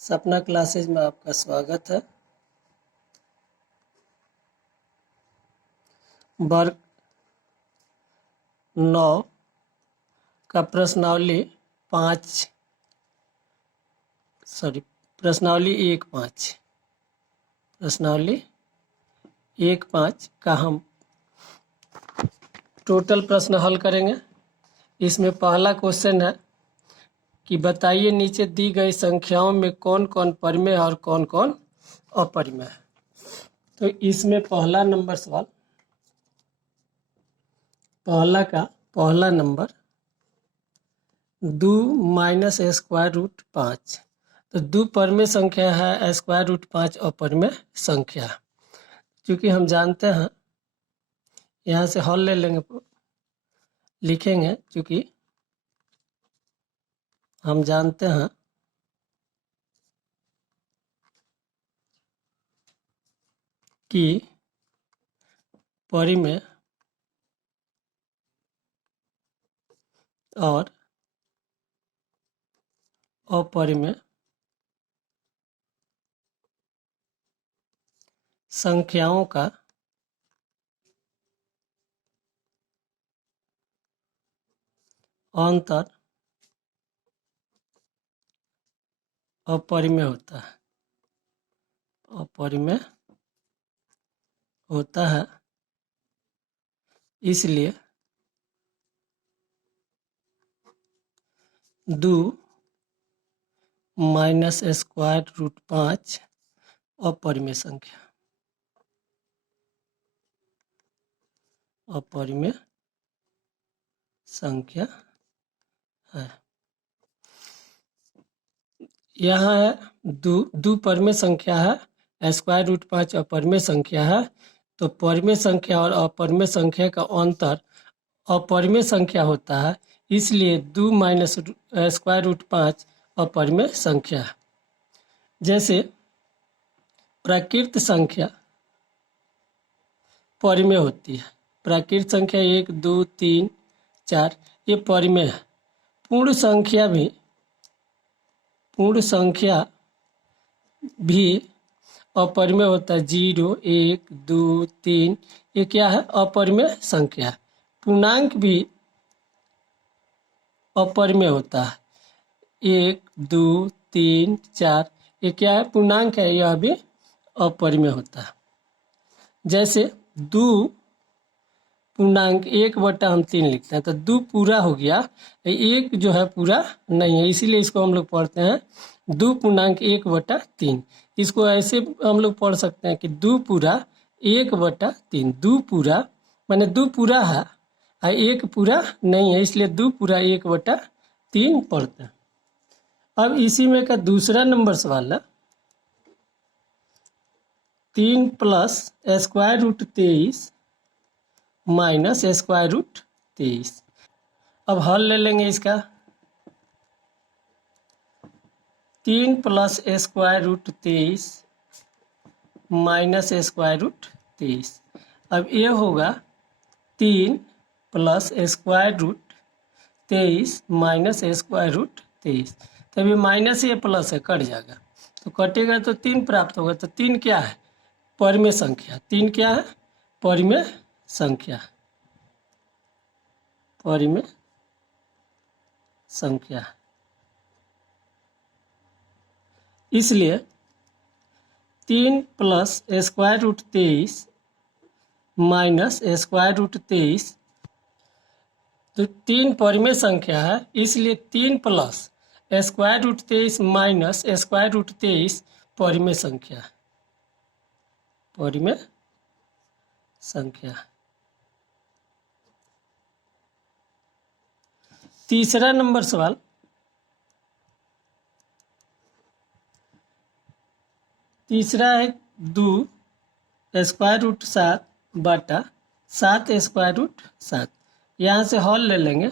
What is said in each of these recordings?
सपना क्लासेज में आपका स्वागत है। वर्ग 9 का प्रश्नावली 1-5 का हम टोटल प्रश्न हल करेंगे। इसमें पहला क्वेश्चन है कि बताइए नीचे दी गई संख्याओं में कौन कौन परिमेय और कौन कौन अपरिमेय है। तो इसमें पहला नंबर 2 माइनस स्क्वायर रूट 5। तो 2 परिमेय संख्या है, स्क्वायर रूट 5 अपरिमेय संख्या है। क्योंकि हम जानते हैं, यहाँ से हल ले लेंगे, लिखेंगे। क्योंकि हम जानते हैं कि परिमेय और अपरिमेय संख्याओं का अंतर अपरिमेय होता है। अपरिमेय होता है, इसलिए 2 माइनस स्क्वायर रूट 5 अपरिमेय संख्या है। यहाँ है दो परिमेय संख्या है, स्क्वायर रूट 5 अपरिमेय संख्या है। तो परिमेय संख्या और अपरिमेय संख्या का अंतर अपरिमेय संख्या होता है, इसलिए 2 माइनस स्क्वायर रूट 5 अपरिमेय संख्या है। जैसे प्राकृत संख्या परिमेय होती है। प्राकृत संख्या 1, 2, 3, 4 ये परिमेय है। पूर्ण संख्या भी अपरिमेय होता है। 0, 1, 2, 3 ये क्या है? अपरिमेय संख्या। पूर्णांक भी अपरिमेय होता है। 1, 2, 3, 4 ये क्या है? पूर्णांक है, यह भी अपरिमेय होता है। जैसे 2 पूर्णांक 1/3 लिखते हैं, तो 2 पूरा हो गया, 1 जो है पूरा नहीं है, इसीलिए इसको हम लोग पढ़ते हैं 2 पूर्णांक 1/3। इसको ऐसे हम लोग पढ़ सकते हैं कि 2 पूरा 1/3। 2 पूरा माने 2 पूरा है, 1 पूरा नहीं है, इसलिए 2 पूरा 1/3 पढ़ते हैं। अब इसी में का दूसरा नंबर सवाल है 3 plus square root 23 minus square root 23। अब हल ले लेंगे इसका। 3 plus square root 23 minus square root 23। अब ये होगा 3 plus square root 23 minus square root 23। तब ये माइनस ये प्लस है, कट जाएगा, तो कटेगा तो 3 प्राप्त होगा। तो 3 क्या है? परिमेय संख्या। 3 क्या है? परिमेय संख्या। परिमेय संख्या। इसलिए 3 plus square root 23 minus square root 23, तो 3 परिमेय संख्या है, इसलिए 3 plus square root 23 minus square root 23 परिमेय संख्या। परिमेय संख्या। तीसरा नंबर सवाल तीसरा है 2 स्क्वायर रूट 7 बटा 7 स्क्वायर रूट 7। यहाँ से हल ले लेंगे।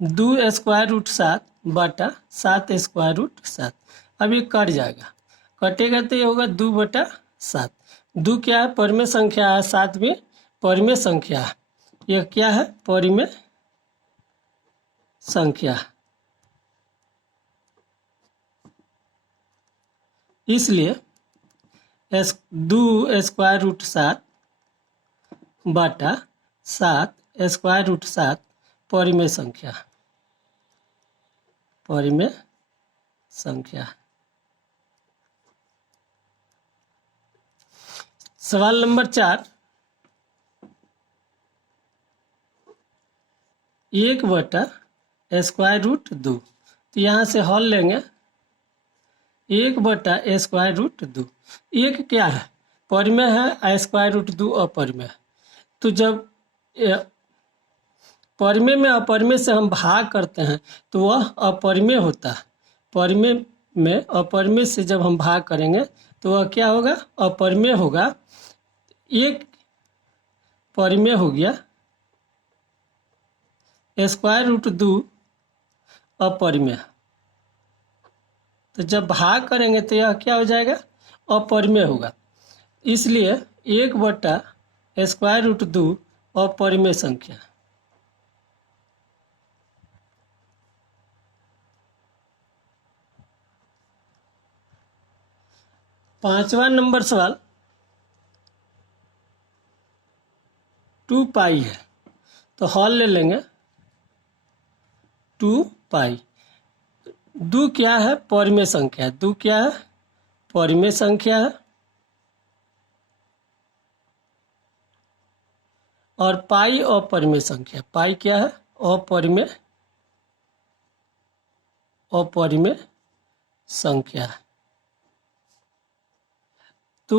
2 स्क्वायर रूट 7 बटा 7 स्क्वायर रूट 7। अब ये कट जाएगा, कटेगा तो ये होगा 2/7। 2 क्या है? परिमेय संख्या है, 7 भी परिमेय संख्या है। यह क्या है? परिमेय संख्या। इसलिए दो स्क्वायर रूट 7 बटा 7 स्क्वायर रूट 7 परिमेय संख्या। सवाल नंबर 4, 1 बटा स्क्वायर रूट 2। तो यहाँ से हल लेंगे 1 बटा स्क्वायर रूट 2। एक क्या है, परिमेय है, स्क्वायर रूट 2 अपरिमेय। तो जब परिमेय में अपरिमेय से हम भाग करते हैं तो वह अपरिमेय होता है। परिमेय में अपरिमेय से जब हम भाग करेंगे तो वह क्या होगा, अपरिमेय होगा। एक परिमेय हो गया, स्क्वायर रूट 2 अपरिमेय। तो जब भाग करेंगे तो यह क्या हो जाएगा, अपरिमेय होगा। इसलिए 1 बटा स्क्वायर रूट 2 अपरिमेय संख्या। पांचवा नंबर सवाल 2 पाई है। तो हल ले लेंगे 2 पाई। 2 क्या है, परिमेय संख्या है। 2 क्या है, परिमेय संख्या है। और पाई अपरिमेय संख्या। पाई क्या है, अपरिमेय संख्या। तो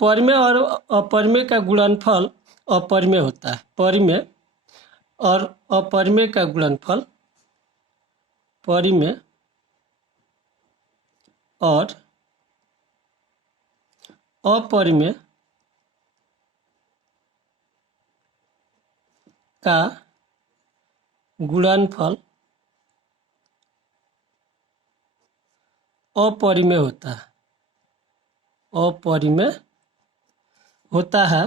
परिमेय और अपरिमेय का गुणनफल अपरिमेय होता है। परिमेय और अपरिमेय का गुणनफल परिमेय और अपरिमेय का गुणनफल अपरिमेय होता है। अपरिमेय होता है।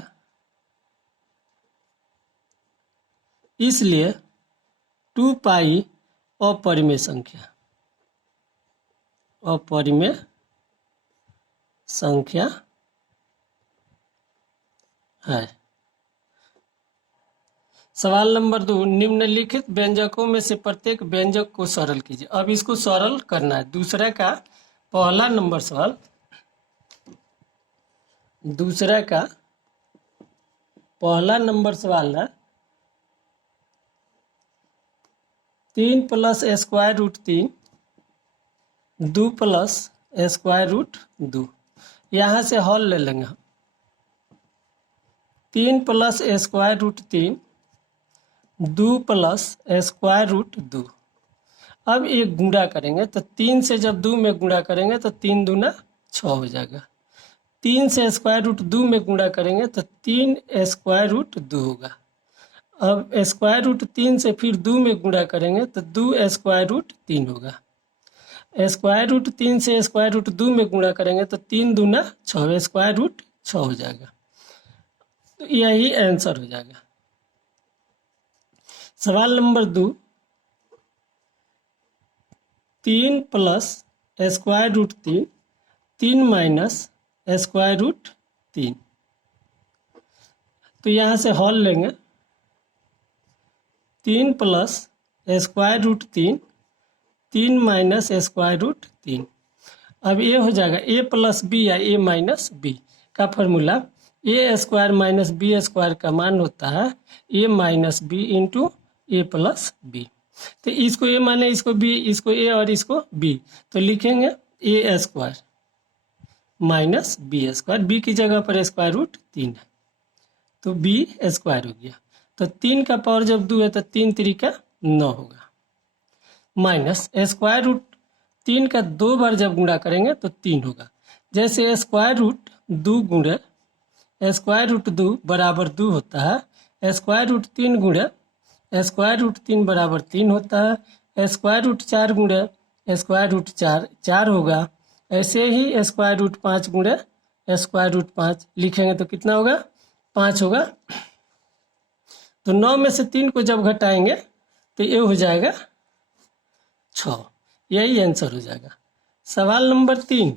इसलिए 2 पाई अपरिमेय संख्या। अपरिमेय संख्या है। सवाल नंबर 2, निम्नलिखित व्यंजकों में से प्रत्येक व्यंजक को सरल कीजिए। अब इसको सरल करना है। दूसरा का पहला नंबर सवाल, दूसरा का पहला नंबर सवाल है 3 plus square root 3 2 plus square root 2। यहाँ से हल ले लेंगे। 3 plus square root 3 2 plus square root 2। अब एक गुणा करेंगे तो 3 से जब 2 में गुणा करेंगे तो 3 दूना 6 हो जाएगा। 3 से स्क्वायर रूट 2 में गुणा करेंगे तो 3 स्क्वायर रूट 2 होगा। अब स्क्वायर रूट 3 से फिर 2 में गुणा करेंगे तो 2 स्क्वायर रूट 3 होगा। स्क्वायर रूट 3 से स्क्वायर रूट 2 में गुणा करेंगे तो 3 दूना 6, स्क्वायर रूट 6 हो जाएगा। तो यही आंसर हो जाएगा। सवाल number 2, 3 plus square root 3 3 minus square root 3। तो यहाँ से हल लेंगे। 3 plus square root 3 3 minus square root 3। अब ये हो जाएगा a प्लस बी या a माइनस बी का formula. A square minus B square का मान होता है a minus B into A plus B. तो इसको a माने, इसको b, इसको a और इसको b। तो लिखेंगे a square minus B square. B की जगह पर स्क्वायर रूट 3 है तो b स्क्वायर हो गया। तो 3 का पावर जब 2 है तो 3 3 9 होगा। माइनस स्क्वायर रूट 3 का 2 बार जब गुणा करेंगे तो 3 होगा। जैसे स्क्वायर रूट 2 गुणे स्क्वायर रूट 2 बराबर 2 होता है। स्क्वायर रूट 3 गुणे स्क्वायर रूट 3 बराबर 3 होता है। स्क्वायर रूट 4 गुणे स्क्वायर रूट 4 4 होगा। ऐसे ही स्क्वायर रूट 5 गुणे स्क्वायर रूट 5 लिखेंगे तो कितना होगा, 5 होगा। तो 9 में से 3 को जब घटाएंगे तो ये हो जाएगा 6। यही आंसर हो जाएगा। सवाल number 3,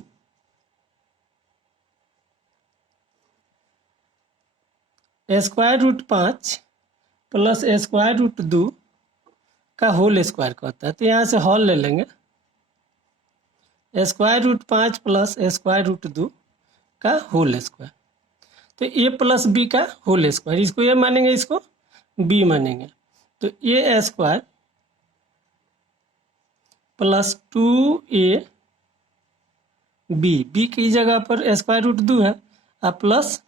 square root 5 plus square root 2 का होल स्क्वायर का होता है। तो यहाँ से होल ले लेंगे, square root 5 plus square root 2 का होल स्क्वायर। तो ए प्लस बी का होल स्क्वायर, इसको ए मानेंगे, इसको बी मानेंगे। तो A square plus 2a B की जगह पर स्क्वायर रूट 2 है, और प्लस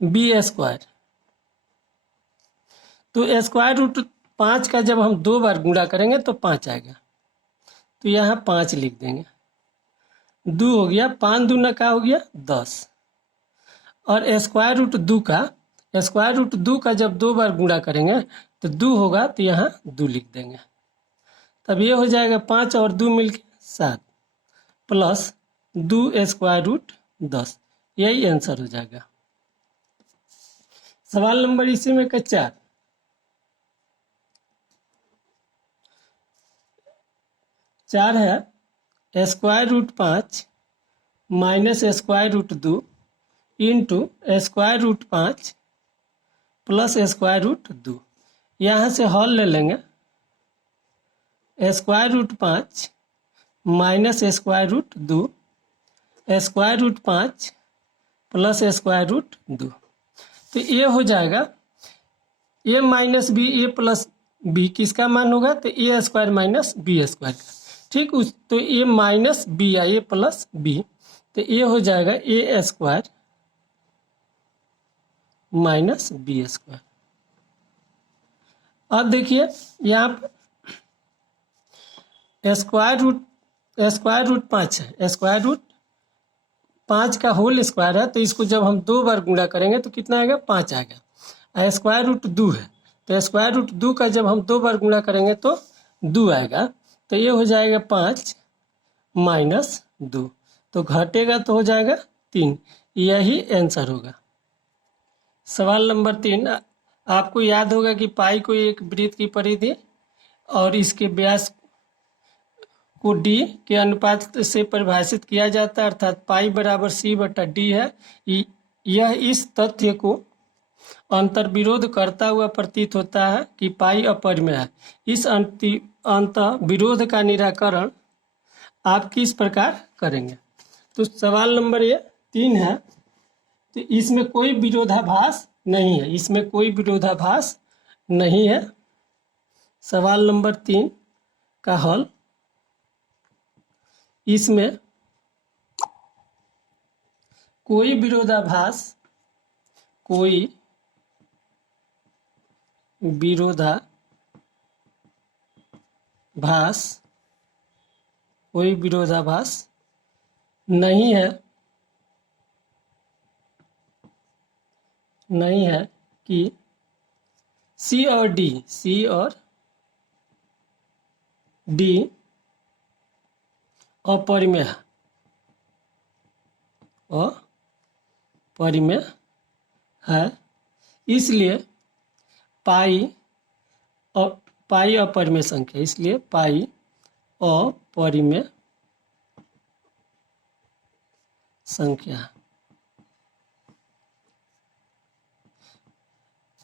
बी स्क्वायर। तो स्क्वायर रूट 5 का जब हम 2 बार गुणा करेंगे तो 5 आएगा, तो यहाँ 5 लिख देंगे। 2 हो गया, 5 दूना का हो गया 10, और स्क्वायर रूट 2 का जब 2 बार गुणा करेंगे तो 2 होगा, तो यहाँ 2 लिख देंगे। तब ये हो जाएगा 5 और 2 मिलके 7 प्लस 2 स्क्वायर रूट 10, यही आंसर हो जाएगा। सवाल नंबर इसी में का 4 है square root 5 minus square root 2 into square root 5 plus square root 2। यहाँ से हॉल ले लेंगे, square root 5 minus square root 2 square root 5 plus square root 2। तो ये हो जाएगा A minus B, A plus B किसका मान होगा, तो A square minus B square का। ठीक, उस तो ए माइनस बी या ए प्लस बी, तो ये हो जाएगा ए स्क्वायर माइनस बी स्क्वायर। अब देखिए यहाँ पर स्क्वायर रूट 5 है, स्क्वायर रूट 5 का होल स्क्वायर है, तो इसको जब हम 2 बार गुणा करेंगे तो कितना आएगा, 5 आएगा। स्क्वायर रूट 2 है, तो स्क्वायर रूट 2 का जब हम 2 बार गुणा करेंगे तो 2 आएगा, तो ये हो जाएगा 5 माइनस 2, तो घटेगा तो हो जाएगा 3, यही आंसर होगा। सवाल नंबर 3, आपको याद होगा कि पाई को एक वृत्त की परिधि और इसके व्यास को डी के अनुपात से परिभाषित किया जाता है, अर्थात पाई बराबर सी बटा डी है। यह इस तथ्य को अंतर विरोध करता हुआ प्रतीत होता है कि पाई अपरिमेय है। इस अंतर विरोध का निराकरण आप किस प्रकार करेंगे। तो सवाल नंबर 3 है, तो इसमें कोई विरोधाभास नहीं है, इसमें कोई विरोधाभास नहीं है। सवाल नंबर 3 का हल, इसमें कोई विरोधाभास नहीं है कि सी और डी अपरिमेय है, इसलिए पाई अपरिमेय संख्या, इसलिए पाई अपरिमेय संख्या।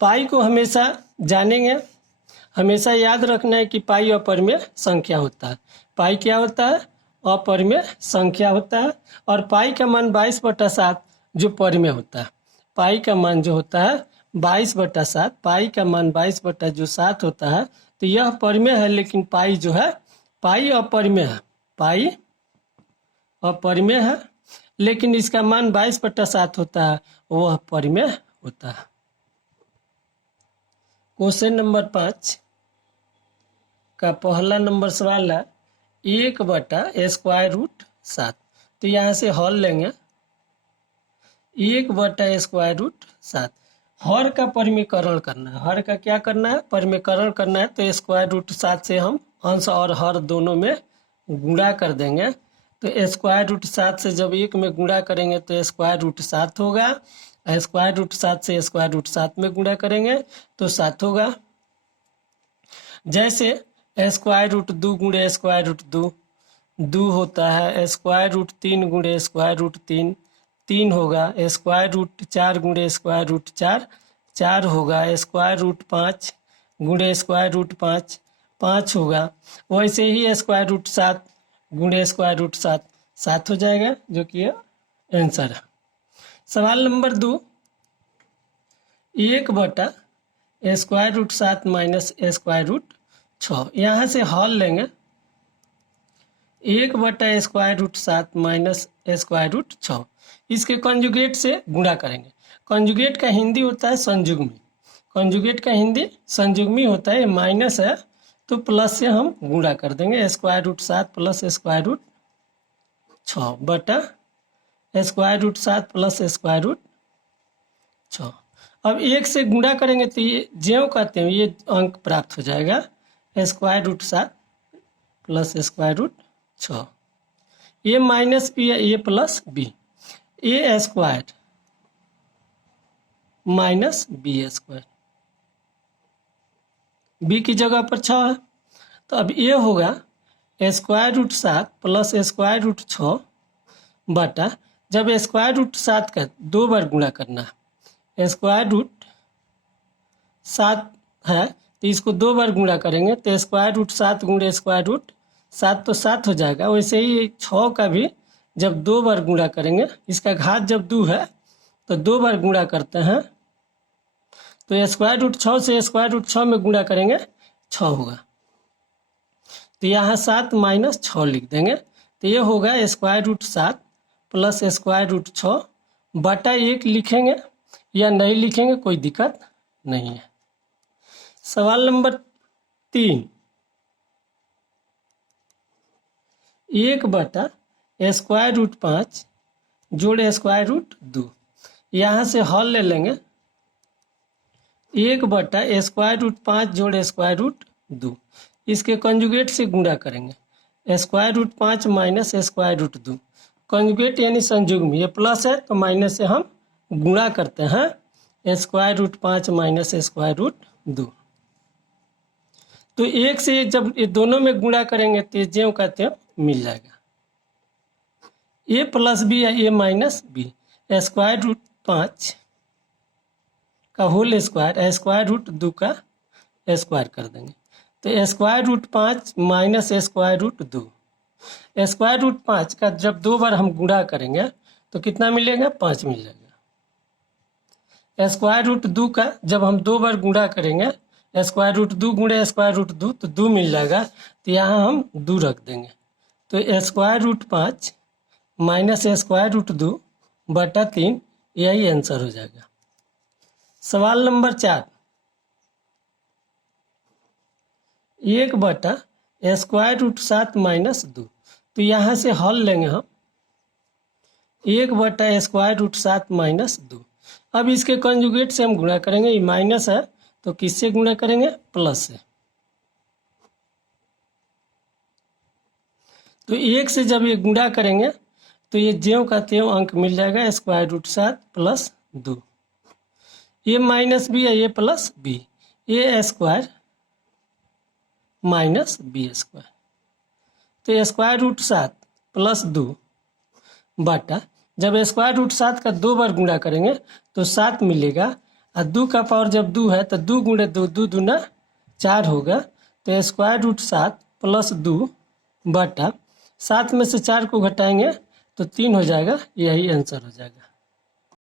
पाई को हमेशा जानेंगे, हमेशा याद रखना है कि पाई अपरिमेय संख्या होता है। पाई क्या होता है, अपरिमेय संख्या होता है, और पाई का मान 22/7 जो परिमेय होता है। पाई का मान जो होता है 22/7, पाई का मान 22/7 होता है, तो यह परिमेय है, लेकिन पाई जो है, पाई अपरिमेय है, पाई अपरिमेय है, लेकिन इसका मान 22/7 होता है, वह परिमेय होता है। क्वेश्चन नंबर 5 का पहला नंबर सवाल है 1/√7। तो यहाँ से हल लेंगे, 1/√7। हर का परिमीकरण करना है, हर का क्या करना है, परिमीकरण करना है। तो √7 से हम अंश और हर दोनों में गुणा कर देंगे। तो √7 से जब 1 में गुणा करेंगे तो √7 होगा, √7 से √7 में गुणा करेंगे तो 7 होगा। जैसे √2 गुणे √2 2 होता है, √3 गुणे √3 3 होगा, स्क्वायर रूट 4 गुणे स्क्वायर रूट 4 4 होगा, स्क्वायर रूट 5 गुणे स्क्वायर रूट 5 5 होगा। वैसे ही स्क्वायर रूट 7 गुणे स्क्वायर रूट 7 7 हो जाएगा, जो कि आंसर है। सवाल number 2, 1/, square root 7 minus square root 6। यहाँ से हल लेंगे, 1/, square root 7 minus square root 6, इसके कॉन्जुगेट से गुणा करेंगे। कॉन्जुगेट का हिंदी होता है संयुग्मी, कॉन्जुगेट का हिंदी संयुग्मी होता है। माइनस है तो प्लस से हम गुणा कर देंगे, square root 7 plus square root 6 बटा square root 7 plus square root 6। अब 1 से गुणा करेंगे तो ये ज्यों कहते हैं ये अंक प्राप्त हो जाएगा, square root 7 plus square root 6। ये माइनस बी है, A plus B, A square minus B square, B की जगह पर 6 है, तो अब ये होगा square root 7 plus square root 6 बटा, जब स्क्वायर रूट 7 का 2 बार गुणा करना है, स्क्वायर रूट 7 है तो इसको 2 बार गुणा करेंगे तो स्क्वायर रूट 7 गुणे स्क्वायर रूट 7 तो 7 हो जाएगा। वैसे ही 6 का भी जब 2 बार गुणा करेंगे, इसका घात जब 2 है तो 2 बार गुणा करते हैं, तो स्क्वायर रूट 6 से स्क्वायर रूट 6 में गुणा करेंगे 6 होगा, तो यहाँ 7 माइनस 6 लिख देंगे, तो ये होगा square root 7 plus square root 6 बटा 1 लिखेंगे या नहीं लिखेंगे कोई दिक्कत नहीं है। सवाल नंबर 3, 1/, स्क्वायर रूट 5 जोड़ स्क्वायर रूट 2। यहाँ से हल ले लेंगे, 1/, स्क्वायर रूट 5 जोड़ स्क्वायर रूट 2, इसके कंजुगेट से गुणा करेंगे, square root 5 minus square root 2। Conjugate यानी संयुग्मी, ये प्लस है तो माइनस से हम गुणा करते हैं, square root 5 minus square root 2। तो 1 से जब ये दोनों में गुणा करेंगे तो ज्यों कहते हैं मिल जाएगा, ए प्लस बी या ए माइनस बी, स्क्वायर रूट 5 का होल स्क्वायर स्क्वायर रूट 2 का स्क्वायर कर देंगे, तो square root 5 minus square root 2। Square root 5 का जब 2 बार हम गुणा करेंगे तो कितना मिलेगा, 5 मिल जाएगा। स्क्वायर रूट 2 का जब हम 2 बार गुणा करेंगे, स्क्वायर रूट 2 गुणे स्क्वायर रूट 2 तो 2 मिल जाएगा, तो यहाँ हम 2 रख देंगे, तो square root 5 minus square root 2 बटा 3, यही आंसर हो जाएगा। सवाल नंबर 4, 1/, स्क्वायर रूट 7 माइनस 2। तो यहाँ से हल लेंगे हम, 1/, स्क्वायर रूट 7 माइनस 2। अब इसके कंजुगेट से हम गुणा करेंगे, ये माइनस है तो किससे गुणा करेंगे, प्लस से। तो 1 से जब ये गुणा करेंगे तो ये ज्यों का त्यों अंक मिल जाएगा, स्क्वायर रूट 7 प्लस 2, ये माइनस बी है, ये plus B, A square minus B square. तो स्क्वायर रूट 7 प्लस 2 बटा, जब स्क्वायर रूट 7 का 2 बार गुणा करेंगे तो 7 मिलेगा, और 2 का पावर जब 2 है तो 2 गुणे 2, 2 दूना 4 होगा, तो स्क्वायर रूट 7 प्लस 2 बटा 7 में से 4 को घटाएंगे तो 3 हो जाएगा, यही आंसर हो जाएगा।